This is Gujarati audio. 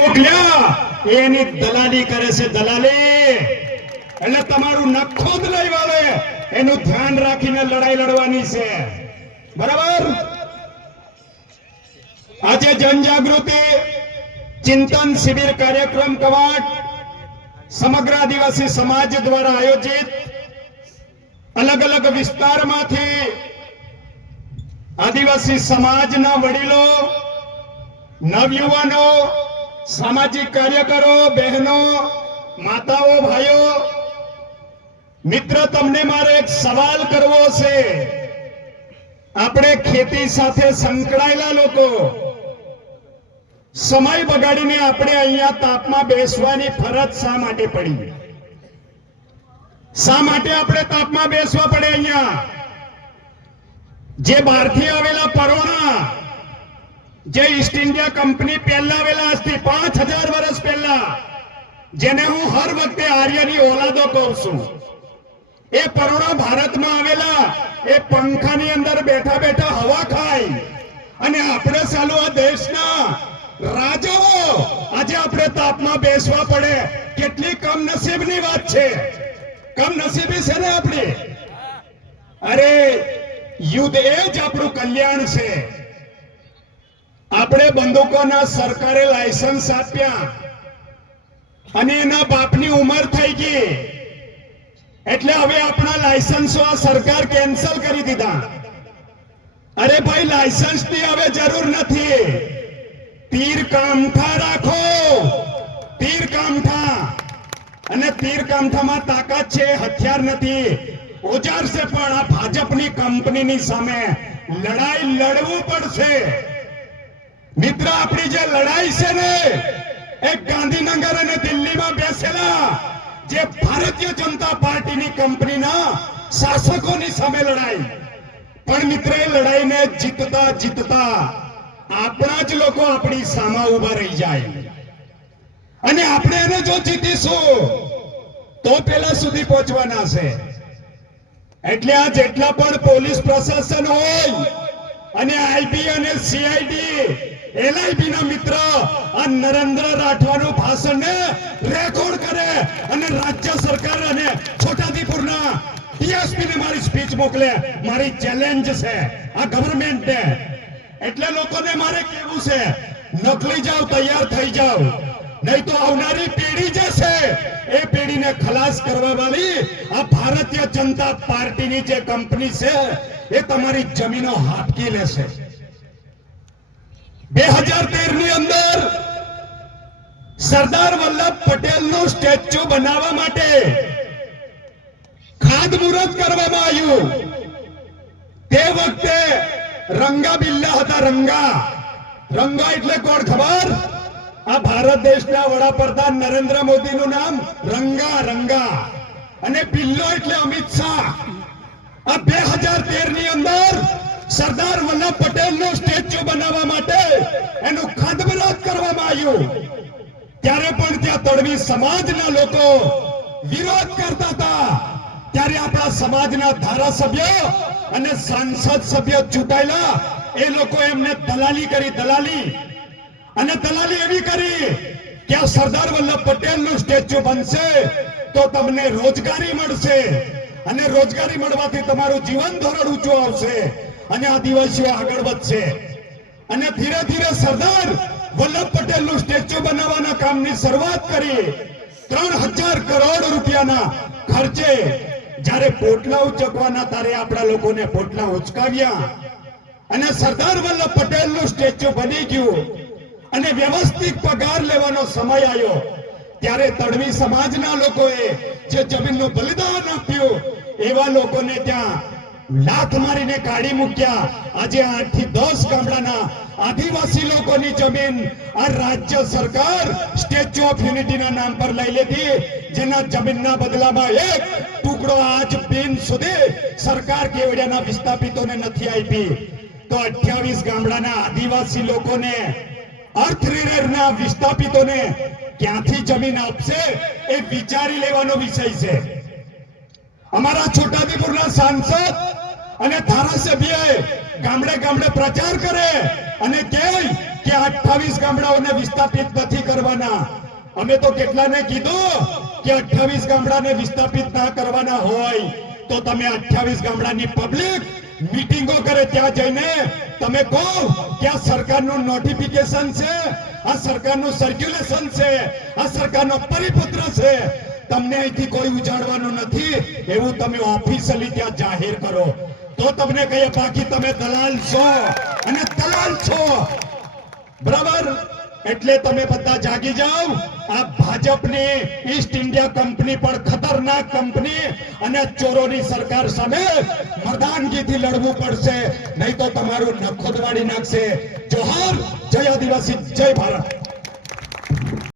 મોકલ્યા એની દલાલી કરે છે, દલાલી. એટલે તમારું નખોદ નહીં વાળે એનું ધ્યાન રાખીને લડાઈ લડવાની છે, બરાબર. આજે જનજાગૃતિ ચિંતન શિબિર કાર્યક્રમ કવાટ સમગ્ર આદિવાસી સમાજ દ્વારા આયોજિત અલગ અલગ વિસ્તારમાંથી આદિવાસી સમાજના વડીલો, નવયુવાનો, સામાજિક કાર્યકરો, બહેનો, માતાઓ, ભાઈઓ, મિત્ર, તમને મારે એક સવાલ કરવો છે. આપણે ખેતી સાથે સંકળાયેલા લોકો સમય બગાડીને આપણે અહીંયા તાપમાં બેસવાની ફરજ શા માટે પડી? શા માટે આપણે તાપમાં બેસવા પડે? અહીંયા જે બહારથી આવેલા પરોણા, જે ઈસ્ટ ઇન્ડિયા કંપની પહેલા આવેલા, આજથી 5000 વર્ષ પહેલા, જેને હું હર વખતે આર્યની ઓલાદો કહું છું, એ પરોણા ભારતમાં આવેલા, એ પંખાની અંદર બેઠા બેઠા હવા ખાય અને આપણે ચાલુ આ દેશના રાજાઓ આજે આપણે તાપમાં બેસવા પડે. કેટલી કમનસીબની વાત છે, કમનસીબી છે ને આપણી. અરે યુદ્ધ એ જ આપણું કલ્યાણ છે. આપણે બંદૂકોના સરકારે લાયસન્સ આપ્યા અને એના બાપની ઉંમર થઈ ગઈ એટલે હવે આપણા લાયસન્સો આ સરકાર કેન્સલ કરી દીધા. અરે ભાઈ, લાયસન્સની હવે જરૂર નથી. તીર કામઠા રાખો, તીર કામઠા. અને તીર કામઠામાં તાકાત છે, હથિયાર નથી, ઓજાર છે. પણ આ ભાજપની કંપનીની સામે લડાઈ લડવું પડશે. મિત્ર, આપણી જે લડાઈ છે ને, એ ગાંધીનગર અને દિલ્હીમાં બેસેલા જે ભારતીય જનતા પાર્ટીની કંપનીના શાસકોની સામે લડાઈ. પણ મિત્ર, એ લડાઈને જીતતા જીતતા આપણા જ લોકો આપણી સામે ઉભા રહી જાય અને આપણે એને જો જીતીશું તો પેલા સુધી પહોંચવાના છે. એટલે આ જેટલા પણ પોલીસ પ્રશાસન હોય અને આઈબી અને સીઆઈડી, એલઆઈબી ના મિત્ર આ નરેન્દ્ર રાઠવાનું ભાષણ ને રેકોર્ડ કરે અને રાજ્ય સરકાર અને છોટાઉદેપુરના ડીએસપી ને મારી સ્પીચ મોકલે. મારી ચેલેન્જ છે આ ગવર્નમેન્ટ ને. એટલે લોકોને મારે કહેવું છે, નકલી જાઓ, તૈયાર થઈ જાઓ, નહીં તો આવનારી પેઢી જે છે એ પેઢીને ખલાસ કરવા વાળી આ ભારતીય જનતા પાર્ટીની જે કંપની છે એ તમારી જમીનો હાંકી લેશે. 2013 ની અંદર સરદાર વલ્લભ પટેલનું સ્ટેચ્યુ બનાવવા માટે ખાતમુહૂર્ત કરવામાં આવ્યું. તે વખતે રંગા બિલ્લા હતા. રંગા, રંગા એટલે કોણ ખબર? આ ભારત દેશના વડાપ્રધાન નરેન્દ્ર મોદીનું નામ રંગા, રંગા. અને બિલ્લો એટલે અમિત શાહ. આ 2013 ની અંદર સરદાર વલ્લભ પટેલનું સ્ટેચ્યુ બનાવવા માટે એનું ખાતમુહૂર્ત કરવામાં આવ્યું. ત્યારે પણ ત્યાં તળવી સમાજના લોકો વિરોધ કરતા હતા. ત્યારે આપણા સમાજના ધારાસભ્યો અને સાંસદ સભ્યો ચૂંટાયેલા એ લોકો એમને દલાલી કરી, દલાલી. અને દલાલી એવી કરી કે આ સરદાર વલ્લભ પટેલનું સ્ટેચ્યુ બનશે તો તમને રોજગારી મળશે અને રોજગારી મળવાથી તમારું જીવન ધોરણ ઊંચું આવશે અને આદિવાસીઓ આગળ વધશે. અને ધીરે ધીરે સરદાર વલ્લભ પટેલનું સ્ટેચ્યુ બનાવવાના કામની શરૂઆત કરી. 3000 કરોડ રૂપિયાના ખર્ચે જ્યારે પોટલા ઉચકવાના ત્યારે આપણા લોકોને પોટલા ઉચકાવ્યા અને સરદાર વલ્લભ પટેલનું સ્ટેચ્યુ બની ગયું અને વ્યવસ્થિત પગાર લેવાનો સમય આવ્યો. ત્યારે તળવી સમાજના લોકોએ જે જમીનનું બલિદાન આપ્યું એવા લોકોને ત્યાં લાત મારીને કાઢી મૂક્યા. આજે 8 થી 10 ગામડાના આદિવાસી લોકોની જમીન આ રાજ્ય સરકાર સ્ટેચ્યુ ઓફ યુનિટીના નામ પર લઈ લીધી, જેના જમીનના બદલામાં એક ટુકડો આજ દિન સુધી સરકાર કેવડિયાના વિસ્થાપિતોને નથી આપી. તો 28 ગામડાના આદિવાસી લોકોને, અર્થ રિલેરના વિસ્થાપિતોને ક્યાંથી જમીન આપશે એ વિચારી લેવાનો વિષય છે. અમારા છોટાઉદેપુરના સાંસદ અને ધારાસભ્ય ગામડે ગામડે પ્રચાર કરે અને કહે કે 28 ગામડાઓને વિસ્થાપિત નથી કરવાના. અમે તો કેટલાને કીધું કે 28 ગામડાને વિસ્થાપિત ના કરવાના હોય તો તમે 28 ગામડાની પબ્લિક મીટિંગો કરે ત્યાં જઈને તમે કહો કે આ સરકારનું નોટિફિકેશન છે, આ સરકારનું સર્ક્યુલેશન છે, આ સરકારનો પરિપત્ર છે, તમને અહીંથી કોઈ ઉજાડવાનું નથી એવું તમે ઓફિશિયલી ત્યાં જાહેર કરો તો તમને કહીએ. બાકી તમે દલાલ છો અને દલાલ છો. બરાબર? એટલે તમે બધા જાગી જાઓ. આ ભાજપની ઈસ્ટ ઇન્ડિયા કંપની પણ ખતરનાક કંપની અને ચોરોની સરકાર સામે મર્દાનગીથી લડવું પડશે, નહીં તો તમારું નખોદ વાળી નાખશે. જોહાર, જય આદિવાસી, જય ભારત.